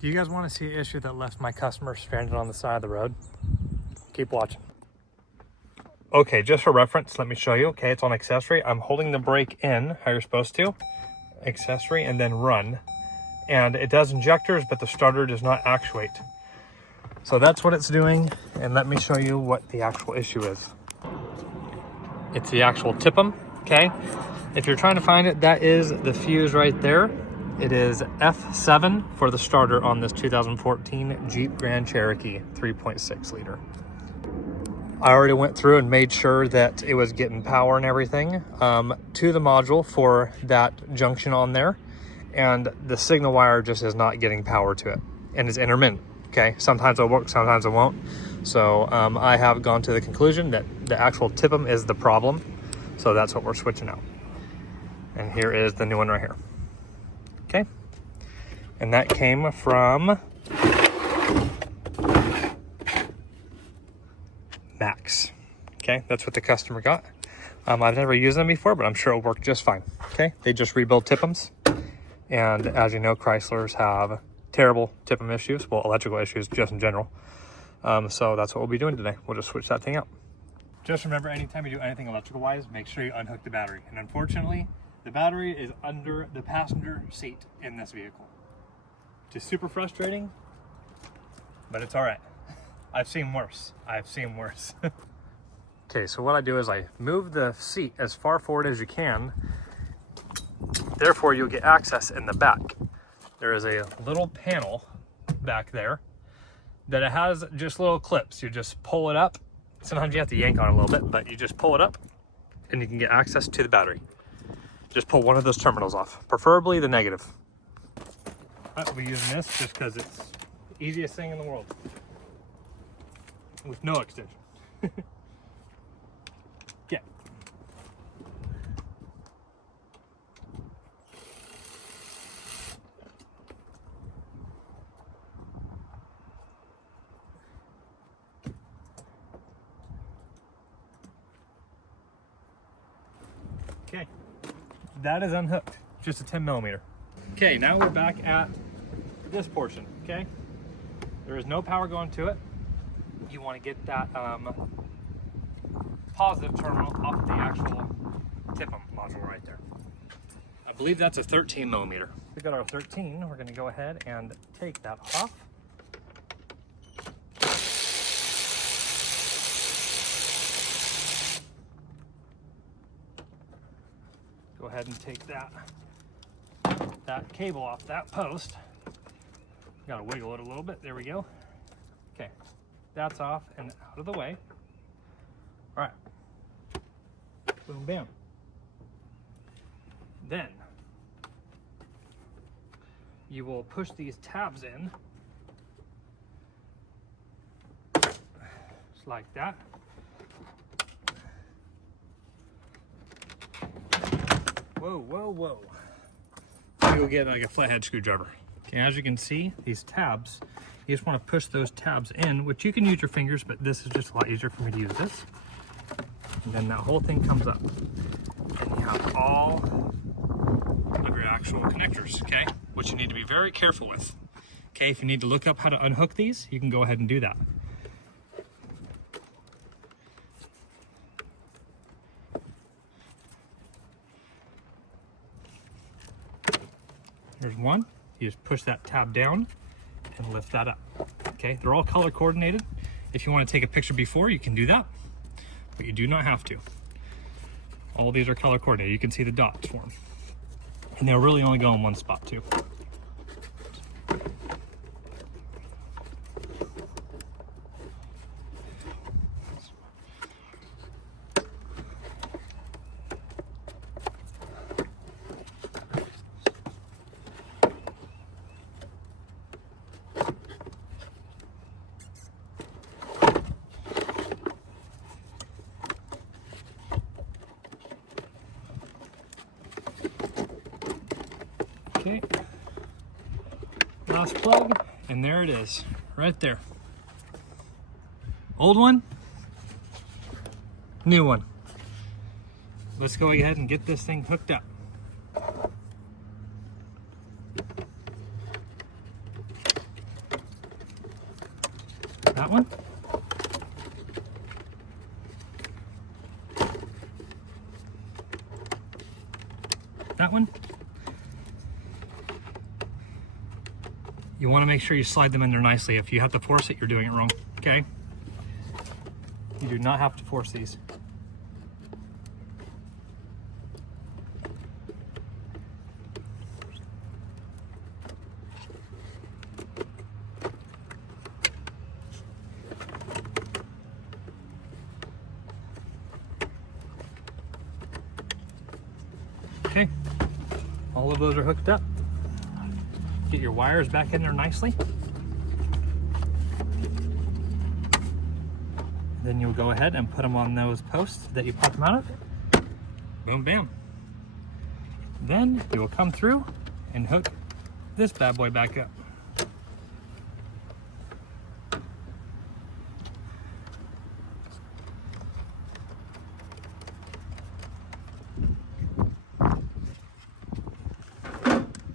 Do you guys want to see an issue that left my customer stranded on the side of the road? Keep watching. Okay, just for reference, let me show you. Okay, it's on accessory. I'm holding the brake in how you're supposed to. Accessory and then run. And it does injectors, but the starter does not actuate. So that's what it's doing. And let me show you what the actual issue is. It's the actual TIPM, okay? If you're trying to find it, that is the fuse right there. It is F7 for the starter on this 2014 Jeep Grand Cherokee 3.6 liter. I already went through and made sure that it was getting power and everything to the module for that junction on there. And the signal wire just is not getting power to it. And it's intermittent, okay? Sometimes it'll work, sometimes it won't. So I have gone to the conclusion that the actual TIPM is the problem. So that's what we're switching out. And here is the new one right here. Okay, and that came from Max. Okay, that's what the customer got. I've never used them before, but I'm sure it'll work just fine. Okay, they just rebuild TIPMs, and as you know, Chryslers have terrible TIPM issues, well, electrical issues just in general. So that's what we'll be doing today. We'll just switch that thing out. Just remember, anytime you do anything electrical wise, make sure you unhook the battery. And unfortunately, the battery is under the passenger seat in this vehicle. Which is super frustrating, but it's all right. I've seen worse. Okay, so what I do is I move the seat as far forward as you can. Therefore, you'll get access in the back. There is a little panel back there that it has just little clips. You just pull it up. Sometimes you have to yank on it a little bit, but you just pull it up and you can get access to the battery. Just pull one of those terminals off, preferably the negative. I'll be using this just because it's the easiest thing in the world with no extension. Okay. Okay. That is unhooked, just a 10 millimeter. Okay, now we're back at this portion, okay? There is no power going to it. You want to get that positive terminal off the actual TIPM module right there. I believe that's a 13 millimeter. We got our 13, we're gonna go ahead and take that off. Go ahead and take that cable off that post. Gotta wiggle it a little bit. There we go. Okay, that's off and out of the way. All right. Boom, bam. Then you will push these tabs in, just like that. Whoa, whoa, whoa. You'll get like a flathead screwdriver. Okay, as you can see, these tabs, you just want to push those tabs in, which you can use your fingers, but this is just a lot easier for me to use this. And then that whole thing comes up. And you have all of your actual connectors, okay? Which you need to be very careful with. Okay, if you need to look up how to unhook these, you can go ahead and do that. There's one. You just push that tab down and lift that up. Okay, they're all color coordinated. If you want to take a picture before, you can do that, but you do not have to. All these are color coordinated. You can see the dots for them. And they'll really only go in one spot too. Okay, last plug, and there it is, right there. Old one, new one. Let's go ahead and get this thing hooked up. That one. That one. You want to make sure you slide them in there nicely. If you have to force it, you're doing it wrong, okay? You do not have to force these. Okay, all of those are hooked up. Get your wires back in there nicely. Then you'll go ahead and put them on those posts that you pop them out of. Boom, bam. Then you will come through and hook this bad boy back up.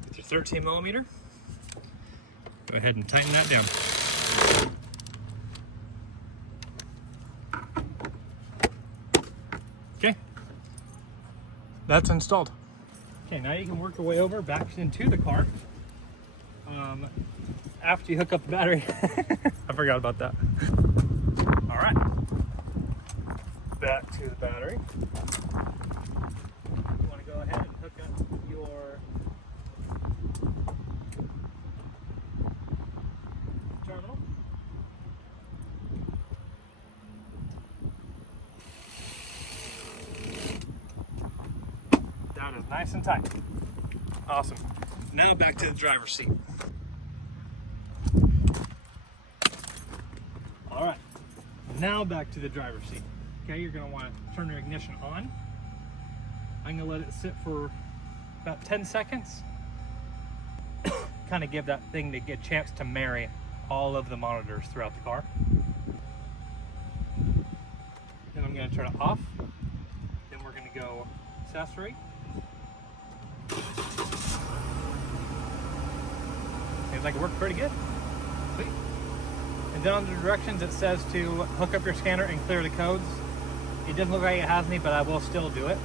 With your 13 millimeter, go ahead and tighten that down. Okay, that's installed. Okay, now you can work your way over back into the car. After you hook up the battery. I forgot about that. All right, back to the battery. You want to go ahead and hook up your terminal. That is nice and tight. Awesome. Now back to the driver's seat. All right, now back to the driver's seat. Okay, you're gonna wanna turn your ignition on. I'm gonna let it sit for about 10 seconds. Kind of give that thing to get a chance to marry all of the monitors throughout the car. Then I'm gonna turn it off. Then we're gonna go accessory. Seems like it worked pretty good. Sweet. And then on the directions it says to hook up your scanner and clear the codes. It doesn't look like it has any, but I will still do it,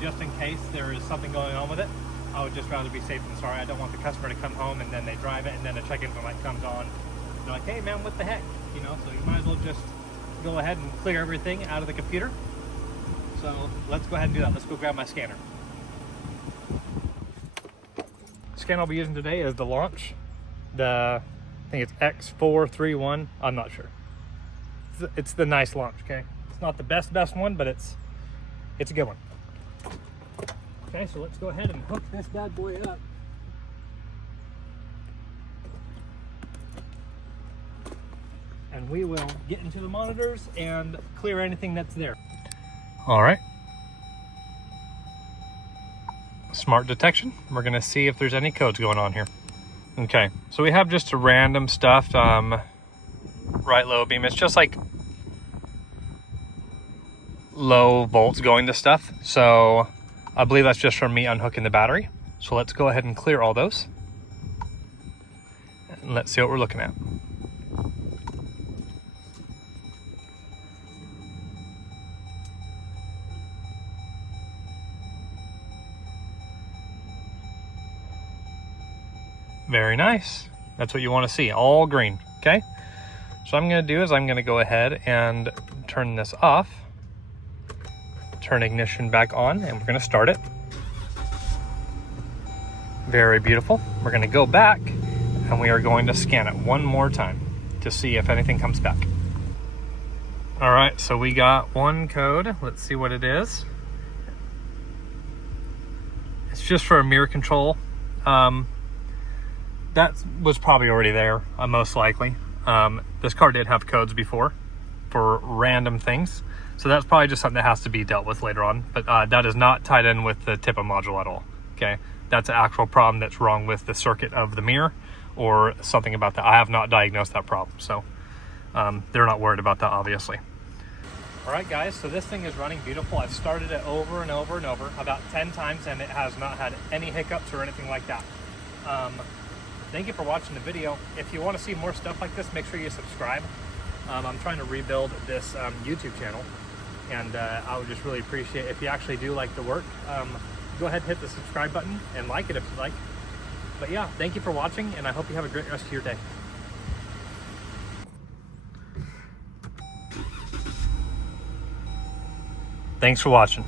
just in case there is something going on with it. I would just rather be safe than sorry. I don't want the customer to come home and then they drive it and then the check-engine light comes on. They're like, hey man, what the heck? You know, so you might as well just go ahead and clear everything out of the computer. So let's go ahead and do that. Let's go grab my scanner. The scanner I'll be using today is the Launch. I think it's X431. I'm not sure. It's the nice Launch, okay? It's not the best one, but it's a good one. Okay, so let's go ahead and hook this bad boy up. And we will get into the monitors and clear anything that's there. All right. Smart detection. We're gonna see if there's any codes going on here. Okay, so we have just a random stuff, right low beam. It's just like low volts going to stuff. So I believe that's just from me unhooking the battery. So let's go ahead and clear all those. And let's see what we're looking at. Very nice. That's what you want to see, all green, okay? So what I'm gonna do is I'm gonna go ahead and turn this off, turn ignition back on, and we're gonna start it. Very beautiful. We're gonna go back and we are going to scan it one more time to see if anything comes back. All right, so we got one code. Let's see what it is. It's just for a mirror control. That was probably already there, most likely. This car did have codes before for random things. So that's probably just something that has to be dealt with later on. But that is not tied in with the TIPA module at all, okay? That's an actual problem that's wrong with the circuit of the mirror or something about that. I have not diagnosed that problem, so they're not worried about that, obviously. All right, guys, so this thing is running beautiful. I've started it over and over and over about 10 times, and it has not had any hiccups or anything like that. Thank you for watching the video. If you want to see more stuff like this, make sure you subscribe. I'm trying to rebuild this YouTube channel, and I would just really appreciate if you actually do like the work. Go ahead and hit the subscribe button and like it if you like. But yeah, thank you for watching, and I hope you have a great rest of your day. Thanks for watching.